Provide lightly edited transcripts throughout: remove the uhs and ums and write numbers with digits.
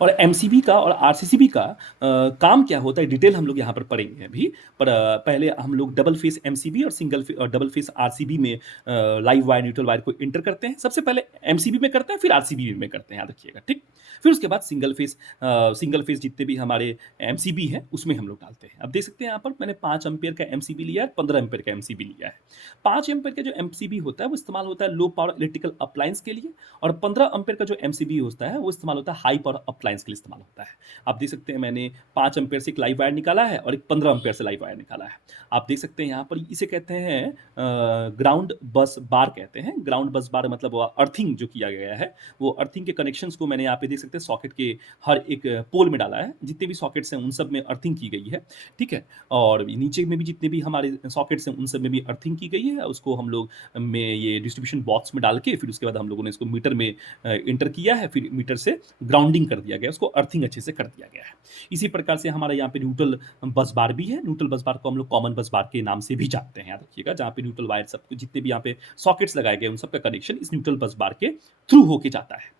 और एमसीबी का और आरसीसीबी का काम क्या होता है डिटेल हम लोग यहाँ पर पढ़ेंगे अभी। पर पहले हम लोग डबल फेस एमसीबी और डबल फेस आरसीबी में लाइव वायर न्यूट्रल वायर को इंटर करते हैं। सबसे पहले एमसीबी में करते हैं, फिर आरसीबी में करते हैं, याद रखिएगा, ठीक। फिर उसके बाद सिंगल फेस जितने भी हमारे एमसीबी हैं उसमें हम लोग डालते हैं। अब देख सकते हैं यहाँ पर मैंने 5 एम्पियर का एमसीबी लिया है, 15 एम्पियर का एमसीबी लिया है। 5 एम्पियर का जो एमसीबी होता है वो इस्तेमाल होता है लो पावर इलेक्ट्रिकल अप्लायंस के लिए, और 15 एम्पियर का जो एमसीबी होता है वो इस्तेमाल होता है हाई पावर अप्लायंस के लिए इस्तेमाल होता है। आप देख सकते हैं मैंने 5 एम्पियर से एक लाइव वायर निकाला है और एक 15 एम्पियर से लाइव वायर निकाला है। आप देख सकते हैं यहाँ पर इसे कहते हैं ग्राउंड बस बार कहते हैं। ग्राउंड बस बार मतलब वो अर्थिंग जो किया गया है, वो अर्थिंग के कनेक्शंस को मैंने यहाँ पे देख सकते हैं सॉकेट के हर एक पोल में डाला है। जितने भी सॉकेट्स हैं उन सब में अर्थिंग की गई है, ठीक है। और नीचे में भी जितने भी हमारे सॉकेट्स हैं उन सब में भी अर्थिंग की गई है। उसको हम लोग में ये डिस्ट्रीब्यूशन बॉक्स में डाल के फिर उसके बाद हम लोगों ने इसको मीटर में इंटर किया है, फिर मीटर से ग्राउंडिंग कर दिया गया, उसको अर्थिंग अच्छे से कर दिया गया है। इसी प्रकार से हमारा यहाँ पे न्यूट्रल बस बार भी है। न्यूट्रल बस बार को हम लोग कॉमन बस बार के नाम से भी जानते हैं, याद रखिएगा, जहाँ पे न्यूट्रल वायर सब जितने भी यहाँ पे सॉकेट्स लगाए गए उन सबका कनेक्शन इस न्यूट्रल बस बार के थ्रू होके जाता है,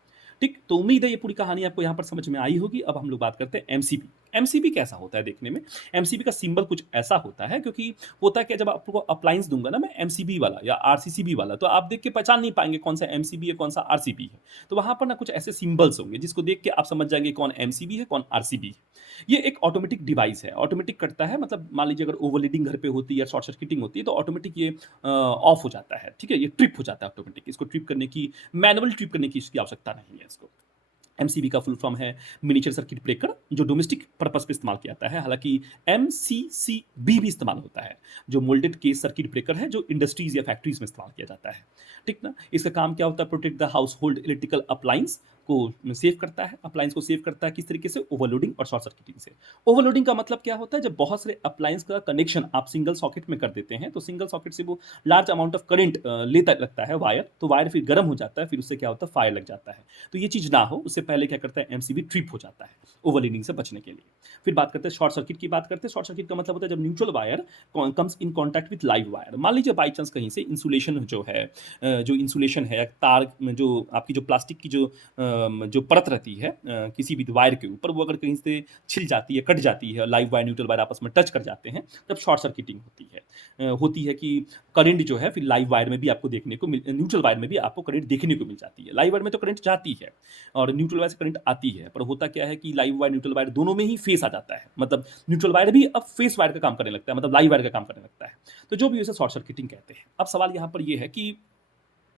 ठीक। तो उम्मीद है ये पूरी कहानी आपको यहाँ पर समझ में आई होगी। अब हम लोग बात करते हैं एमसीबी। एमसीबी कैसा होता है देखने में? एमसीबी का सिंबल कुछ ऐसा होता है, क्योंकि होता है कि जब आपको अप्लायंस दूंगा ना मैं एमसीबी वाला या आरसीसीबी वाला, तो आप देख के पहचान नहीं पाएंगे कौन सा एमसीबी है कौन सा आरसीबी है। तो वहां पर ना कुछ ऐसे सिंबल्स होंगे जिसको देख के आप समझ जाएंगे कौन एमसीबी है कौन आरसीबी है। ये एक ऑटोमेटिक डिवाइस है, ऑटोमेटिक करता है, मतलब मान लीजिए अगर ओवरलीडिंग घर पे होती है या शॉर्ट सर्किटिंग होती है तो ऑटोमेटिक ये ऑफ हो जाता है, ठीक है। ये ट्रिप हो जाता है ऑटोमेटिक। इसको ट्रिप करने की, मैनुअल ट्रिप करने की इसकी आवश्यकता नहीं है इसको। एमसीबी का फुल फॉर्म है मिनिएचर सर्किट ब्रेकर, जो डोमेस्टिक पर्पस पे इस्तेमाल किया जाता है। हालांकि एमसीसीबी भी इस्तेमाल होता है, जो मोल्डेड केस सर्किट ब्रेकर है, जो इंडस्ट्रीज या फैक्ट्रीज में इस्तेमाल किया जाता है, ठीक ना। इसका काम क्या होता है? Protect the house hold electrical appliance को सेव करता है। अप्लायंस को सेव करता है किस तरीके से? ओवरलोडिंग और शॉर्ट सर्किटिंग से। ओवरलोडिंग का मतलब क्या होता है? जब बहुत सारे अप्लायंस का कनेक्शन आप सिंगल सॉकेट में कर देते हैं तो सिंगल सॉकेट से वो लार्ज अमाउंट ऑफ करंट लेता लगता है वायर, तो वायर फिर गर्म हो जाता है, फिर उससे क्या होता है? फायर लग जाता है। तो ये चीज़ ना हो उससे पहले क्या करता है? एमसीबी ट्रिप हो जाता है ओवरलोडिंग से बचने के लिए। फिर बात करते हैं शॉर्ट सर्किट की। बात करते हैं शॉर्ट सर्किट का मतलब होता है जब neutral wire comes in contact with live wire. मान लीजिए बाई चांस कहीं से इंसुलेशन जो है, जो इंसुलेशन है तार में, जो आपकी जो प्लास्टिक की जो परत रहती है किसी भी वायर के ऊपर, वो अगर कहीं से छिल जाती है, कट जाती है, लाइव वायर न्यूट्रल वायर आपस में टच कर जाते हैं, तब शॉर्ट सर्किटिंग होती है। होती है कि करंट जो है फिर लाइव वायर में भी आपको देखने को न्यूट्रल वायर में भी आपको करंट देखने को मिल जाती है। लाइव वायर में तो करंट जाती है और न्यूट्रल वायर से करंट आती है, पर होता क्या है कि लाइव वायर न्यूट्रल वायर दोनों में ही फेस आ जाता है, मतलब न्यूट्रल वायर भी अब फेस वायर का काम करने लगता है, मतलब लाइव वायर का काम करने लगता है। तो जो भी उसे शॉर्ट सर्किटिंग कहते हैं। अब सवाल यहाँ पर यह है कि